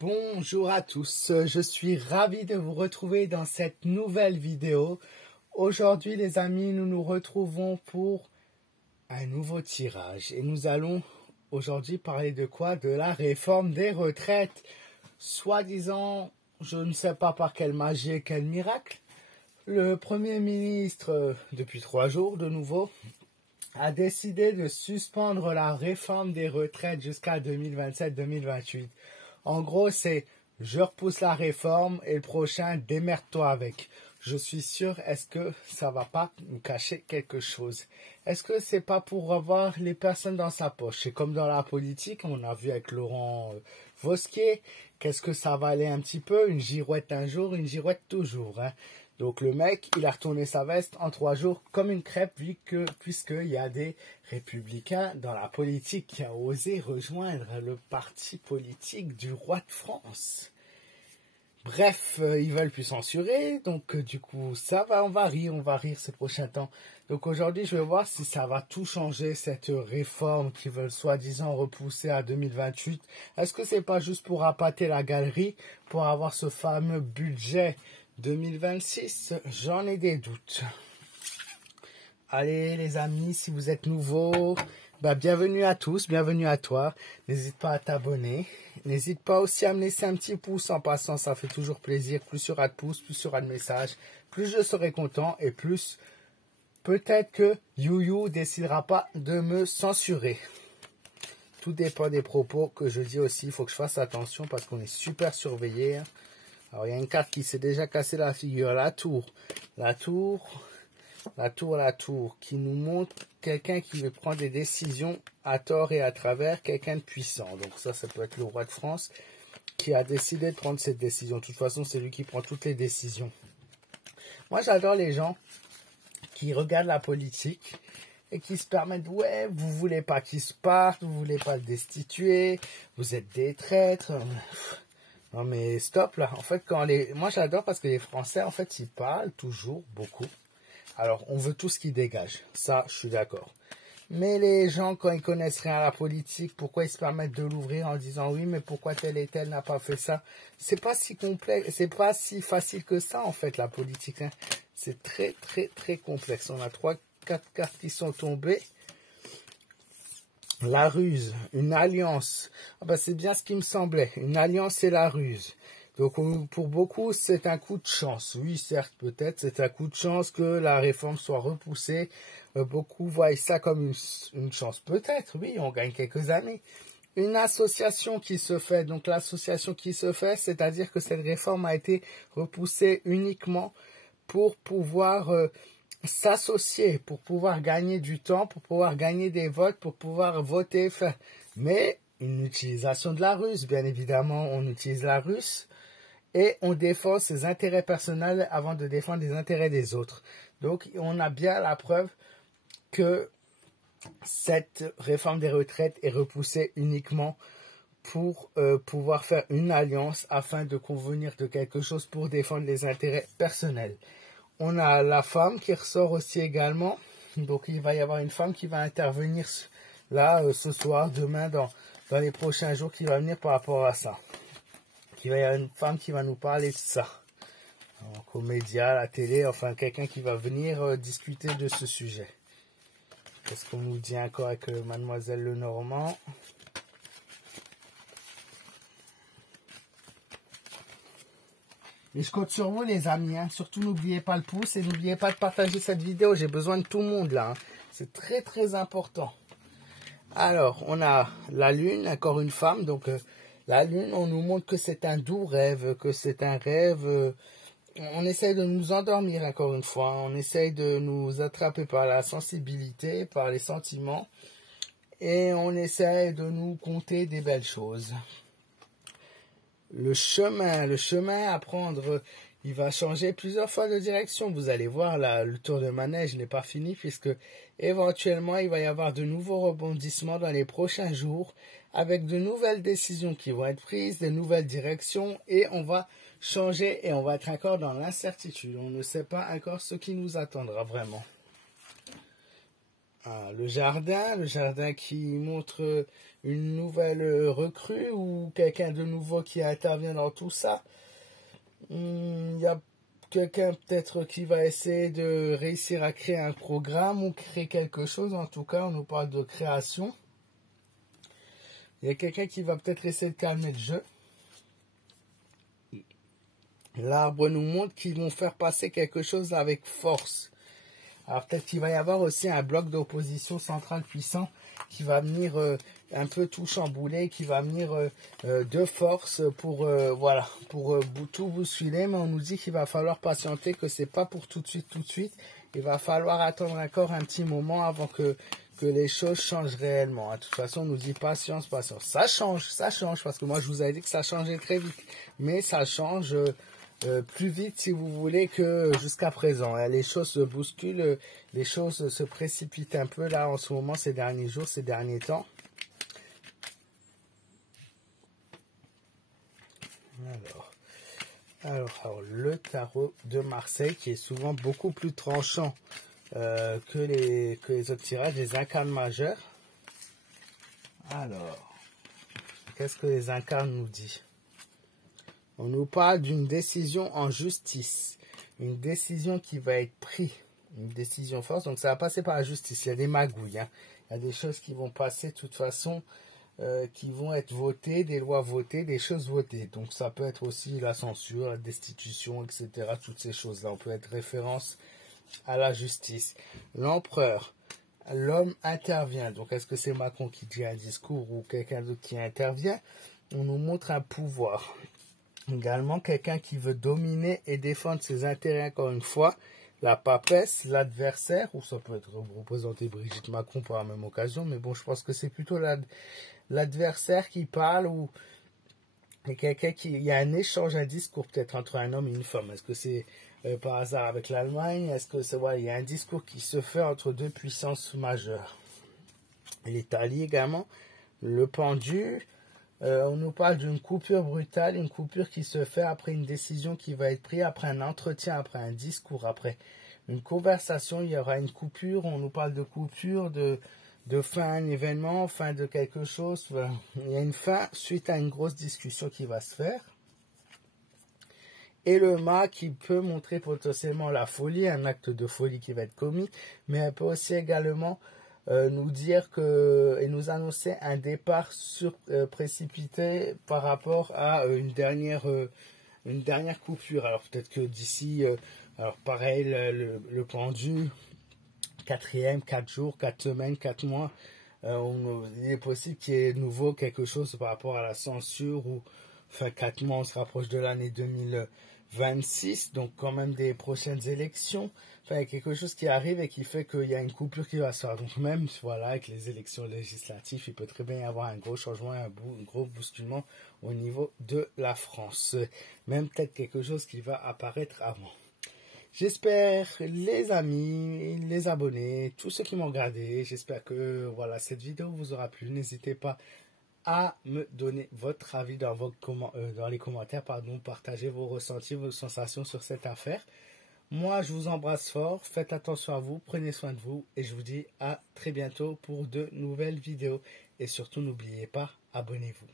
Bonjour à tous, je suis ravi de vous retrouver dans cette nouvelle vidéo. Aujourd'hui les amis, nous nous retrouvons pour un nouveau tirage et nous allons aujourd'hui parler de quoi? De la réforme des retraites. Soi-disant, je ne sais pas par quelle magie et quel miracle, le Premier ministre, depuis 3 jours de nouveau, a décidé de suspendre la réforme des retraites jusqu'à 2027-2028. En gros, c'est je repousse la réforme et le prochain, démerde-toi avec. Je suis sûr, est-ce que ça va pas nous cacher quelque chose? Est-ce que c'est pas pour avoir les personnes dans sa poche? C'est comme dans la politique, on a vu avec Laurent Wauquiez, qu'est-ce que ça valait un petit peu? Une girouette un jour, une girouette toujours, hein. Donc le mec, il a retourné sa veste en 3 jours comme une crêpe, puisqu'il y a des républicains dans la politique qui ont osé rejoindre le parti politique du roi de France. Bref, ils veulent plus censurer, donc du coup, ça va, on va rire ces prochains temps. Donc aujourd'hui, je vais voir si ça va tout changer, cette réforme qu'ils veulent soi-disant repousser à 2028. Est-ce que c'est pas juste pour appâter la galerie, pour avoir ce fameux budget 2026? J'en ai des doutes. Allez les amis, si vous êtes nouveaux, bienvenue à tous, bienvenue à toi. N'hésite pas à t'abonner. N'hésite pas aussi à me laisser un petit pouce en passant, ça fait toujours plaisir. Plus il y aura de pouces, plus il y aura de messages, plus je serai content et plus peut-être que YouYou décidera pas de me censurer. Tout dépend des propos que je dis aussi. Il faut que je fasse attention parce qu'on est super surveillé, hein. Alors, il y a une carte qui s'est déjà cassée la figure. La tour, qui nous montre quelqu'un qui veut prendre des décisions à tort et à travers, quelqu'un de puissant. Donc ça peut être le roi de France qui a décidé de prendre cette décision. De toute façon, c'est lui qui prend toutes les décisions. Moi, j'adore les gens qui regardent la politique et qui se permettent, ouais, vous voulez pas qu'il se parte, vous voulez pas le destituer, vous êtes des traîtres. Non mais stop là, en fait moi j'adore parce que les Français en fait ils parlent toujours beaucoup. Alors on veut tout ce qui dégage, ça je suis d'accord. Mais les gens quand ils connaissent rien à la politique, pourquoi ils se permettent de l'ouvrir en disant oui mais pourquoi tel et tel n'a pas fait ça? C'est pas si complexe, c'est pas si facile que ça en fait la politique, hein. C'est très très très complexe. On a 3-4 cartes qui sont tombées. La ruse, une alliance. C'est bien ce qui me semblait. Une alliance et la ruse. Donc pour beaucoup, c'est un coup de chance. Oui, certes, peut-être, c'est un coup de chance que la réforme soit repoussée. Beaucoup voient ça comme une chance. Peut-être, oui, on gagne quelques années. Une association qui se fait. Donc l'association qui se fait, c'est-à-dire que cette réforme a été repoussée uniquement pour pouvoir s'associer, pour pouvoir gagner du temps, pour pouvoir gagner des votes, pour pouvoir voter, mais une utilisation de la ruse, bien évidemment, on utilise la ruse et on défend ses intérêts personnels avant de défendre les intérêts des autres. Donc, on a bien la preuve que cette réforme des retraites est repoussée uniquement pour pouvoir faire une alliance afin de convenir de quelque chose pour défendre les intérêts personnels. On a la femme qui ressort aussi également. Donc, il va y avoir une femme qui va intervenir là, ce soir, demain, dans les prochains jours, qui va venir par rapport à ça. Il va y avoir une femme qui va nous parler de ça. Donc, aux médias, à la télé, enfin, quelqu'un qui va venir discuter de ce sujet. Qu'est-ce qu'on nous dit encore avec Mademoiselle Lenormand ? Et je compte sur vous les amis, hein. Surtout n'oubliez pas le pouce et n'oubliez pas de partager cette vidéo. J'ai besoin de tout le monde là, hein. C'est très très important. Alors, on a la lune, encore une femme. Donc la lune, on nous montre que c'est un doux rêve, que c'est un rêve. On essaye de nous endormir encore une fois. On essaye de nous attraper par la sensibilité, par les sentiments. Et on essaye de nous conter des belles choses. Le chemin à prendre, il va changer plusieurs fois de direction. Vous allez voir, là, le tour de manège n'est pas fini puisque éventuellement, il va y avoir de nouveaux rebondissements dans les prochains jours avec de nouvelles décisions qui vont être prises, de nouvelles directions et on va changer et on va être encore dans l'incertitude. On ne sait pas encore ce qui nous attendra vraiment. le jardin qui montre une nouvelle recrue ou quelqu'un de nouveau qui intervient dans tout ça. Il y a quelqu'un peut-être qui va essayer de réussir à créer un programme ou créer quelque chose. En tout cas, on nous parle de création. Il y a quelqu'un qui va peut-être essayer de calmer le jeu. L'arbre nous montre qu'ils vont faire passer quelque chose avec force. Alors peut-être qu'il va y avoir aussi un bloc d'opposition centrale puissant qui va venir un peu tout chambouler, qui va venir de force pour tout bousculer. Mais on nous dit qu'il va falloir patienter, que c'est pas pour tout de suite. Il va falloir attendre encore un petit moment avant que les choses changent réellement. De toute façon, on nous dit patience. Ça change, parce que moi je vous avais dit que ça changeait très vite. Mais ça change plus vite, si vous voulez, que jusqu'à présent. Les choses se bousculent, les choses se précipitent un peu là en ce moment, ces derniers jours, ces derniers temps. Alors, le tarot de Marseille, qui est souvent beaucoup plus tranchant que les autres tirages, les incarnes majeurs. Alors, qu'est-ce que les incarnes nous disent? On nous parle d'une décision en justice, une décision qui va être prise, une décision forte, donc ça va passer par la justice. Il y a des magouilles, hein. Il y a des choses qui vont passer de toute façon, qui vont être votées, des lois votées, des choses votées. Donc ça peut être aussi la censure, la destitution, etc. Toutes ces choses-là, on peut être référence à la justice. L'empereur, l'homme intervient. Donc est-ce que c'est Macron qui dit un discours ou quelqu'un d'autre qui intervient? On nous montre un pouvoir. Également, quelqu'un qui veut dominer et défendre ses intérêts, encore une fois. La papesse, l'adversaire, ou ça peut être représenté Brigitte Macron par la même occasion, mais bon, je pense que c'est plutôt l'adversaire qui parle, ou quelqu'un il y a un échange, un discours peut-être entre un homme et une femme. Est-ce que c'est par hasard avec l'Allemagne? Est-ce que c'est, voilà, il y a un discours qui se fait entre deux puissances majeures. L'Italie également, le pendu. On nous parle d'une coupure brutale, une coupure qui se fait après une décision qui va être prise, après un entretien, après un discours, après une conversation, il y aura une coupure. On nous parle de coupure, de fin d'un événement, fin de quelque chose. Il y a une fin suite à une grosse discussion qui va se faire. Et le mât qui peut montrer potentiellement la folie, un acte de folie qui va être commis, mais elle peut aussi également nous dire et nous annoncer un départ précipité par rapport à une dernière coupure. Alors peut-être que d'ici, alors pareil, le pendu, 4 jours, 4 semaines, 4 mois, il est possible qu'il y ait de nouveau quelque chose par rapport à la censure, ou enfin 4 mois, on se rapproche de l'année 2026, donc quand même des prochaines élections. Enfin, il y a quelque chose qui arrive et qui fait qu'il y a une coupure qui va se faire. Donc même, voilà, avec les élections législatives, il peut très bien y avoir un gros changement, un gros bousculement au niveau de la France. Même peut-être quelque chose qui va apparaître avant. J'espère, les amis, les abonnés, tous ceux qui m'ont regardé, j'espère que voilà, cette vidéo vous aura plu. N'hésitez pas à me donner votre avis dans les commentaires, partagez vos ressentis, vos sensations sur cette affaire. Moi, je vous embrasse fort, faites attention à vous, prenez soin de vous, et je vous dis à très bientôt pour de nouvelles vidéos. Et surtout, n'oubliez pas, abonnez-vous.